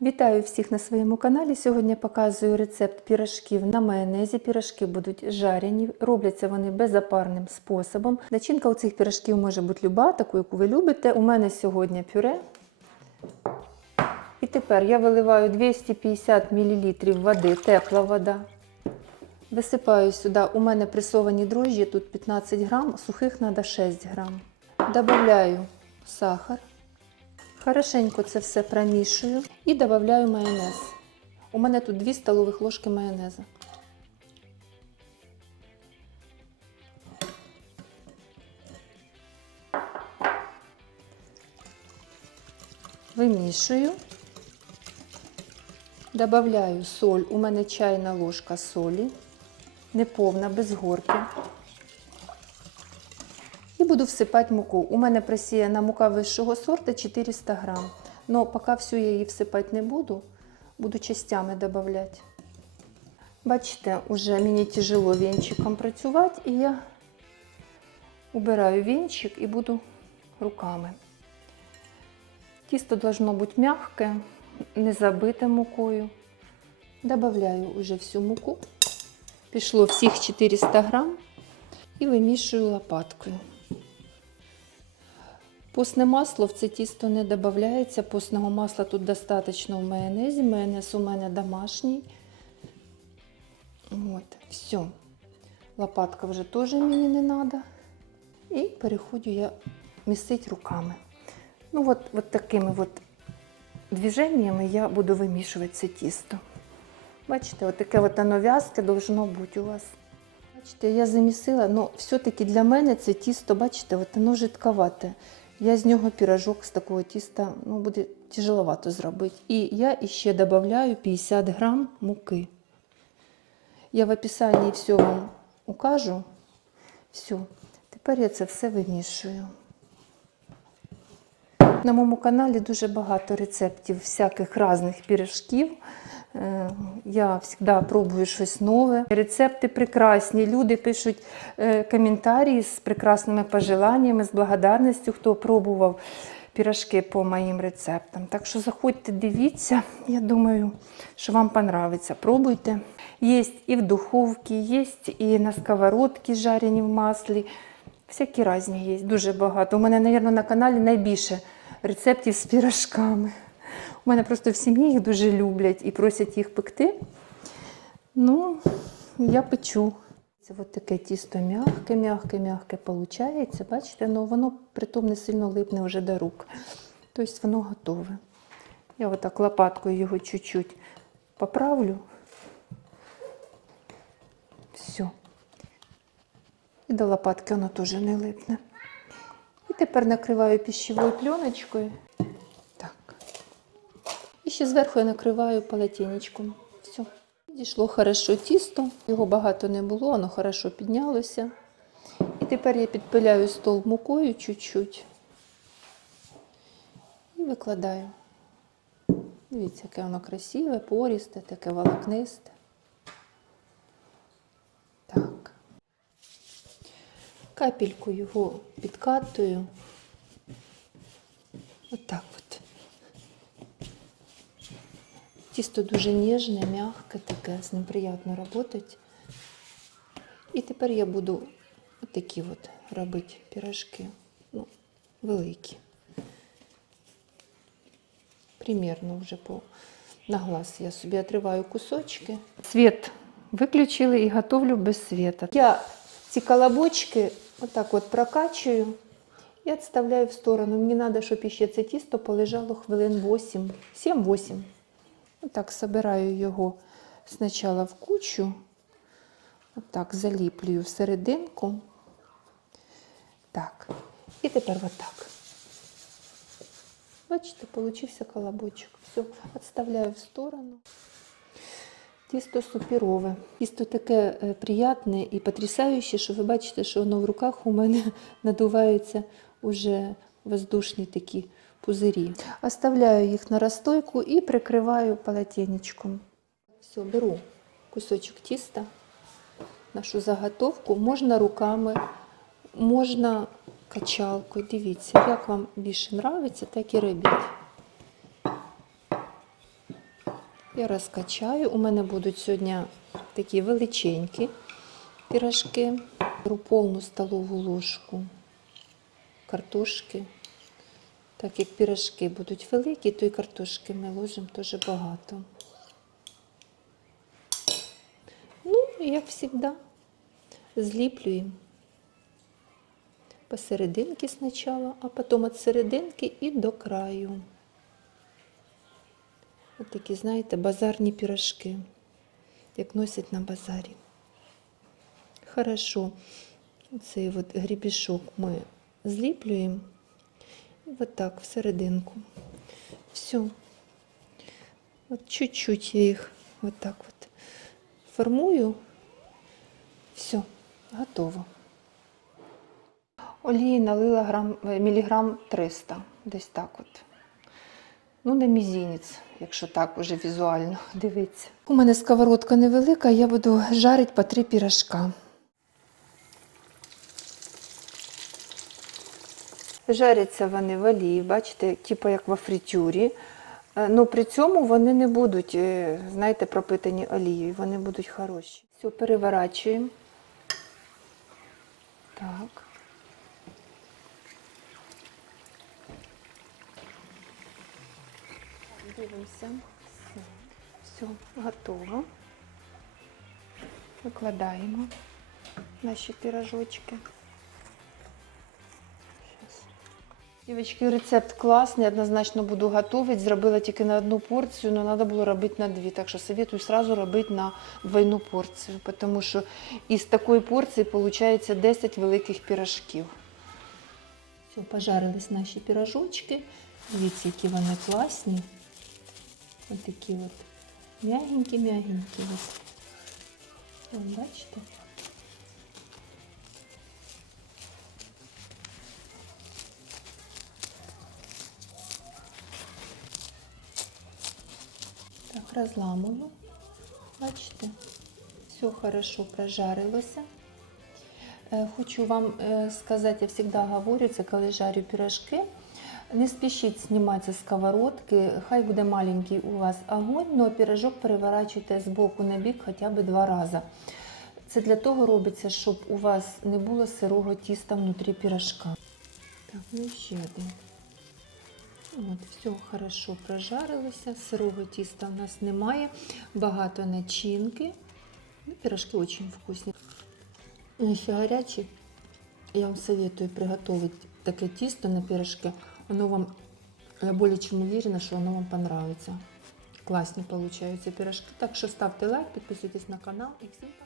Вітаю всіх на своєму каналі. Сьогодні показую рецепт пірожків на майонезі. Пірожки будуть жарені, робляться вони безопарним способом. Начинка у цих пірожків може бути люба, таку, яку ви любите. У мене сьогодні пюре. І тепер я виливаю 250 мл води, тепла вода. Висипаю сюди, у мене пресовані дрожжі, тут 15 грам, сухих треба 6 грам. Добавляю сахар. Хорошенько це все промішую і додаю майонез. У мене тут 2 столових ложки майонезу. Вимішую. Добавляю соль. У мене чайна ложка солі, неповна, без горки. Буду всипати муку. У мене просіяна мука вищого сорту 400 грам. Но поки всю я її всипати не буду, буду частями додавати. Бачите, вже мені тяжело вінчиком працювати, і я убираю вінчик і буду руками. Тісто должно бути м'яке, не забите мукою. Добавляю уже всю муку. Пішло всіх 400 грам і вимішую лопаткою. Постне масло в це тісто не додається. Постного масла тут достатньо в майонезі. Майонез у мене домашній. От, все. Лопатка вже теж мені не треба. І переходжу я місити руками. Ну, от, от такими от движеннями я буду вимішувати це тісто. Бачите, от таке от воно в'язке должно бути у вас. Бачите, я замісила, але все-таки для мене це тісто, бачите, от воно жидковате. Я з нього пірожок з такого тіста ну, буде тяжеловато зробити. І я ще додаю 50 грам муки. Я в описанні все вам укажу. Все. Тепер я це все вимішую. На моєму каналі дуже багато рецептів всяких різних пірожків. Е, Я завжди пробую щось нове. Рецепти прекрасні. Люди пишуть е, коментарі з прекрасними пожеланнями, з благодарністю, хто пробував пірожки по моїм рецептам. Так що заходьте, дивіться. Я думаю, що вам понравиться. Пробуйте. Є і в духовці, є і на сковородці жарені в маслі. Всякі різні є, дуже багато. У мене, мабуть, на каналі найбільше рецептів з пірожками. У мене просто в сім'ї їх дуже люблять і просять їх пекти. Ну, я печу. Це от таке тісто м'яке, м'яке, м'яке виходить. Бачите, ну воно притом не сильно липне вже до рук. Тобто воно готове. Я отак лопаткою його чуть-чуть поправлю. Все. І до лопатки воно теж не липне. І тепер накриваю пищевою пленочкою. Ще зверху я накриваю полотенечком. Все. Дійшло хорошо тісто, його багато не було, воно хорошо піднялося. І тепер я підпиляю стол мукою чуть-чуть і викладаю. Дивіться, яке воно красиве, порісте, таке волокнисте. Так. Капельку його підкатую. Отак от. Тісто дуже ніжне, м'яке таке, з ним приємно працювати. І тепер я буду такі от робити пірожки. Ну, великі. Примірно вже по на глаз я собі отриваю кусочки. Світ виключили і готовлю без світа. Я ці колобочки отак от прокачую і відставляю в сторону. Мені треба, щоб ще це тісто полежало хвилин 8, 7-8. Отак собираю його спочатку в кучу, отак заліплюю в серединку. Так, і тепер отак. Бачите, получився колобочок. Все, відставляю в сторону. Тісто суперове. Тісто таке е, приятне і потрясаюче, що ви бачите, що воно в руках у мене надуваються уже воздушні такі пузирі. Оставляю їх на розстойку і прикриваю полотенечком. Все, беру кусочок тіста, нашу заготовку. Можна руками, можна качалкою. Дивіться, як вам більше подобається, так і робіть. Я розкачаю. У мене будуть сьогодні такі величенькі пірожки. Беру повну столову ложку картошки. Так як пірожки будуть великі, то і картошки ми ложимо теж багато. Ну, як завжди, зліплюємо посерединки спочатку, а потім від серединки і до краю. Ось такі, знаєте, базарні пірожки, як носять на базарі. Хорошо. Цей от грібішок ми зліплюємо і от так в серединку. Все. От чуть-чуть я їх от так от формую. Все, готово. Олії налила грам, е, міліграм 300, десь так от. Ну, не мізінець, якщо так уже візуально дивитися. У мене сковородка невелика, я буду жарити по три пірожка. Жаряться вони в олії, бачите, типу як во фритюрі. Е, Ну, при цьому вони не будуть, е, знаєте, пропитані олією, вони будуть хороші. Все, переворачуємо. Так. Дивимося. Все, готово. Викладаємо наші пірожочки. Дівчатки, рецепт класний, однозначно буду готувати. Зробила тільки на одну порцію, але треба було робити на дві. Так що советую сразу робити на двойну порцію, тому що із такої порції виходить 10 великих пірожків. Все, пожарились наші пірожочки. Дивіться, які вони класні. Ось такі от м'ягенькі-м'ягенькі. Бачите? Розламую. Бачите? Все хорошо прожарилося. Е, Хочу вам е, сказати, я завжди говорю, це коли жарю пірожки. Не спішіть знімати сковородки, хай буде маленький у вас огонь, але пірожок переворачуйте з боку на бік хоча б два рази. Це для того робиться, щоб у вас не було сирого тіста внутрі пірожка. Так, ну ще один. От, все хорошо прожарилося, сирого тіста в нас немає, багато начинки. Ну, пирожки дуже вкусні. Ще гарячі. Я вам советую приготовить таке тісто на пирожки. Воно вам, я более чем уверена, що воно вам понравится. Класні получаються пирожки. Так що ставте лайк, підписуйтесь на канал і всім пока.